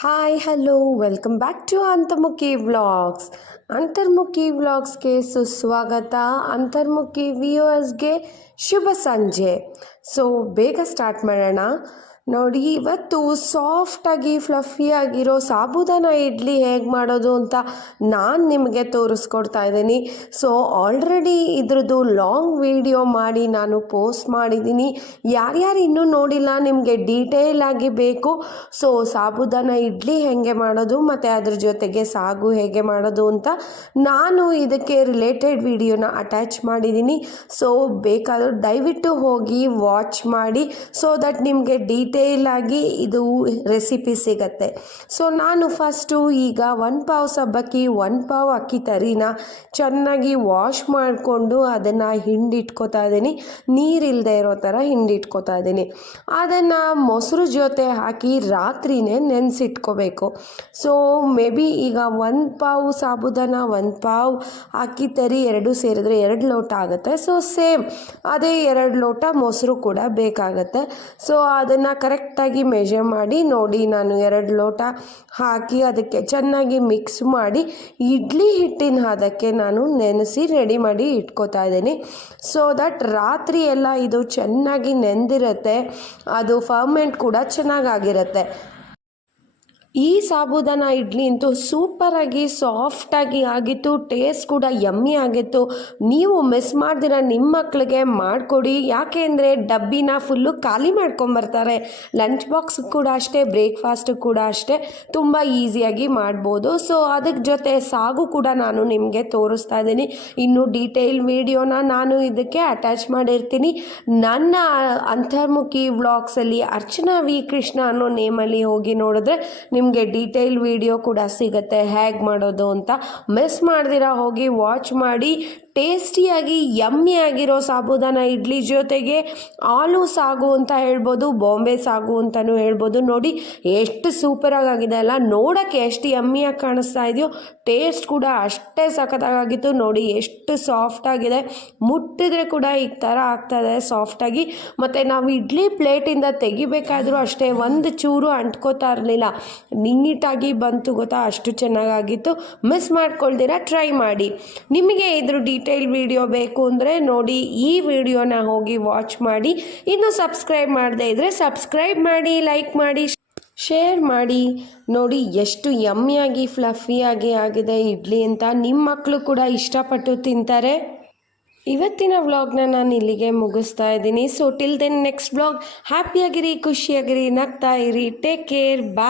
Hi hello welcome back to Antarmukhi vlogs. Antarmukhi ವ್ಲಾಗ್ಸ್ಗೆ ಸುಸ್ವಾಗತ. ಅಂತರ್ಮುಖಿ ವ್ಯೂವರ್ಸ್ಗೆ ಶುಭ ಸಂಜೆ. ಸೊ ಬೇಗ ಸ್ಟಾರ್ಟ್ ಮಾಡೋಣ. ನೋಡಿ, ಇವತ್ತು ಸಾಫ್ಟಾಗಿ ಫ್ಲಫಿಯಾಗಿರೋ ಸಾಬುದಾನ ಇಡ್ಲಿ ಹೇಗೆ ಮಾಡೋದು ಅಂತ ನಾನು ನಿಮಗೆ ತೋರಿಸ್ಕೊಡ್ತಾ ಇದ್ದೀನಿ. ಸೊ ಆಲ್ರೆಡಿ ಇದ್ರದ್ದು ಲಾಂಗ್ ವಿಡಿಯೋ ಮಾಡಿ ನಾನು ಪೋಸ್ಟ್ ಮಾಡಿದ್ದೀನಿ. ಯಾರ್ಯಾರು ಇನ್ನೂ ನೋಡಿಲ್ಲ, ನಿಮಗೆ ಡೀಟೇಲ್ ಆಗಿ ಬೇಕು, ಸೊ ಸಾಬುದಾನ ಇಡ್ಲಿ ಹೇಗೆ ಮಾಡೋದು ಮತ್ತು ಅದ್ರ ಜೊತೆಗೆ ಸಾಗು ಹೇಗೆ ಮಾಡೋದು ಅಂತ ನಾನು ಇದಕ್ಕೆ ರಿಲೇಟೆಡ್ ವಿಡಿಯೋನ ಅಟ್ಯಾಚ್ ಮಾಡಿದ್ದೀನಿ. ಸೊ ಬೇಕಾದರೂ ದಯವಿಟ್ಟು ಹೋಗಿ ವಾಚ್ ಮಾಡಿ, ಸೊ ದಟ್ ನಿಮಗೆ ಡೀಟೇಲ್ ಆಗಿ ಇದು ರೆಸಿಪಿ ಸಿಗತ್ತೆ. ಸೊ ನಾನು ಫಸ್ಟು ಈಗ 1 ಪಾವ್ ಸಬ್ಬಕ್ಕಿ, 1 ಪಾವ್ ಅಕ್ಕಿ ತರಿನ ಚೆನ್ನಾಗಿ ವಾಶ್ ಮಾಡಿಕೊಂಡು ಅದನ್ನು ಹಿಂಡಿಟ್ಕೋತಾ ಇದ್ದೀನಿ. ನೀರಿಲ್ಲದೆ ಇರೋ ಥರ ಹಿಂಡಿಟ್ಕೋತಾ ಇದ್ದೀನಿ. ಅದನ್ನು ಮೊಸರು ಜೊತೆ ಹಾಕಿ ರಾತ್ರಿನೇ ನೆನೆಸಿಟ್ಕೋಬೇಕು. ಸೊ ಮೇ ಬಿ ಈಗ 1 ಪಾವ್ ಸಾಬುದಾನ, 1 ಪಾವ್ ಅಕ್ಕಿ ತರಿ ಎರಡು ಸೇರಿದ್ರೆ 2 ಲೋಟ ಆಗುತ್ತೆ. ಸೊ ಸೇಮ್ ಅದೇ 2 ಲೋಟ ಮೊಸರು ಕೂಡ ಬೇಕಾಗತ್ತೆ. ಸೊ ಅದನ್ನು ಕರೆಕ್ಟಾಗಿ ಮೆಜರ್ ಮಾಡಿ ನೋಡಿ, ನಾನು 2 ಲೋಟ ಹಾಕಿ ಅದಕ್ಕೆ ಚೆನ್ನಾಗಿ ಮಿಕ್ಸ್ ಮಾಡಿ ಇಡ್ಲಿ ಹಿಟ್ಟಿನ ಹದಕ್ಕೆ ನಾನು ನೆನೆಸಿ ರೆಡಿ ಮಾಡಿ ಇಟ್ಕೋತಾ ಇದ್ದೀನಿ. ಸೊ ದಟ್ ರಾತ್ರಿ ಎಲ್ಲ ಇದು ಚೆನ್ನಾಗಿ ನೆಂದಿರುತ್ತೆ, ಅದು ಫರ್ಮೆಂಟ್ ಕೂಡ ಚೆನ್ನಾಗಾಗಿರುತ್ತೆ. ಈ ಸಾಬುದಾನ ಇಡ್ಲಿ ಅಂತೂ ಸೂಪರಾಗಿ ಸಾಫ್ಟಾಗಿ ಆಗಿತ್ತು, ಟೇಸ್ಟ್ ಕೂಡ ಯಮ್ಮಿ ಆಗಿತ್ತು. ನೀವು ಮಿಸ್ ಮಾಡ್ದಿರ ನಿಮ್ಮ ಮಕ್ಕಳಿಗೆ ಮಾಡಿಕೊಡಿ. ಯಾಕೆ ಅಂದರೆ ಡಬ್ಬಿನ ಫುಲ್ಲು ಖಾಲಿ ಮಾಡ್ಕೊಂಬರ್ತಾರೆ. ಲಂಚ್ ಬಾಕ್ಸ್ ಕೂಡ ಅಷ್ಟೇ, ಬ್ರೇಕ್ಫಾಸ್ಟ್ ಕೂಡ ಅಷ್ಟೇ, ತುಂಬ ಈಸಿಯಾಗಿ ಮಾಡ್ಬೋದು. ಸೊ ಅದಕ್ಕೆ ಜೊತೆ ಸಾಗು ಕೂಡ ನಾನು ನಿಮಗೆ ತೋರಿಸ್ತಾ ಇದ್ದೀನಿ. ಇನ್ನು ಡೀಟೇಲ್ ವಿಡಿಯೋನ ನಾನು ಇದಕ್ಕೆ ಅಟ್ಯಾಚ್ ಮಾಡಿರ್ತೀನಿ. ನನ್ನ ಅಂತರ್ಮುಖಿ ವ್ಲಾಗ್ಸಲ್ಲಿ ಅರ್ಚನಾ ವಿ ಕೃಷ್ಣ ಅನ್ನೋ ನೇಮಲ್ಲಿ ಹೋಗಿ ನೋಡಿದ್ರೆ ನಿಮಗೆ ಡೀಟೇಲ್ ವಿಡಿಯೋ ಕೂಡ ಸಿಗುತ್ತೆ ಹೇಗೆ ಮಾಡೋದು ಅಂತ. ಮಿಸ್ ಮಾಡ್ದಿರಾ ಹೋಗಿ ವಾಚ್ ಮಾಡಿ. ಟೇಸ್ಟಿಯಾಗಿ ಯಮ್ಮಿ ಆಗಿರೋ ಸಾಬುದಾನ ಇಡ್ಲಿ ಜೊತೆಗೆ ಆಲೂ ಸಾಗು ಅಂತ ಹೇಳ್ಬೋದು, ಬಾಂಬೆ ಸಾಗು ಅಂತಲೂ ಹೇಳ್ಬೋದು. ನೋಡಿ ಎಷ್ಟು ಸೂಪರಾಗಿ ಆಗಿದೆ ಅಲ್ಲ, ನೋಡೋಕ್ಕೆ ಎಷ್ಟು ಯಮ್ಮಿಯಾಗಿ ಕಾಣಿಸ್ತಾ ಇದೆಯೋ, ಟೇಸ್ಟ್ ಕೂಡ ಅಷ್ಟೇ ಸಖತ್ತಾಗಿತ್ತು. ನೋಡಿ ಎಷ್ಟು ಸಾಫ್ಟಾಗಿದೆ, ಮುಟ್ಟಿದ್ರೆ ಕೂಡ ಈ ಥರ ಆಗ್ತಾಯಿದೆ ಸಾಫ್ಟಾಗಿ. ಮತ್ತು ನಾವು ಇಡ್ಲಿ ಪ್ಲೇಟಿಂದ ತೆಗಿಬೇಕಾದ್ರೂ ಅಷ್ಟೇ ಒಂದು ಚೂರು ಅಂಟ್ಕೋತಾ ಇರಲಿಲ್ಲ, ನೀಟಾಗಿ ಬಂತು ಗೊತ್ತಾ, ಅಷ್ಟು ಚೆನ್ನಾಗಾಗಿತ್ತು. ಮಿಸ್ ಮಾಡ್ಕೊಳ್ದಿರ ಟ್ರೈ ಮಾಡಿ. ನಿಮಗೆ ಇದ್ರ ಡೀಟೇಲ್ ವಿಡಿಯೋ ಬೇಕು ಅಂದರೆ ನೋಡಿ, ಈ ವಿಡಿಯೋನ ಹೋಗಿ ವಾಚ್ ಮಾಡಿ. ಇನ್ನು ಸಬ್ಸ್ಕ್ರೈಬ್ ಮಾಡದೇ ಇದ್ದರೆ ಸಬ್ಸ್ಕ್ರೈಬ್ ಮಾಡಿ, ಲೈಕ್ ಮಾಡಿ, ಶೇರ್ ಮಾಡಿ. ನೋಡಿ ಎಷ್ಟು ಯಮ್ಮಿಯಾಗಿ ಫ್ಲಫಿಯಾಗಿ ಆಗಿದೆ ಇಡ್ಲಿ ಅಂತ. ನಿಮ್ಮ ಮಕ್ಕಳು ಕೂಡ ಇಷ್ಟಪಟ್ಟು ತಿಂತಾರೆ. ಇವತ್ತಿನ ವ್ಲಾಗ್ನ ನಾನು ಇಲ್ಲಿಗೆ ಮುಗಿಸ್ತಾ ಇದ್ದೀನಿ. So till then next vlog. ಹ್ಯಾಪಿಯಾಗಿರಿ, ಖುಷಿಯಾಗಿರಿ, ನಗ್ತಾ ಇರಿ. ಟೇಕ್ ಕೇರ್, ಬಾಯ್.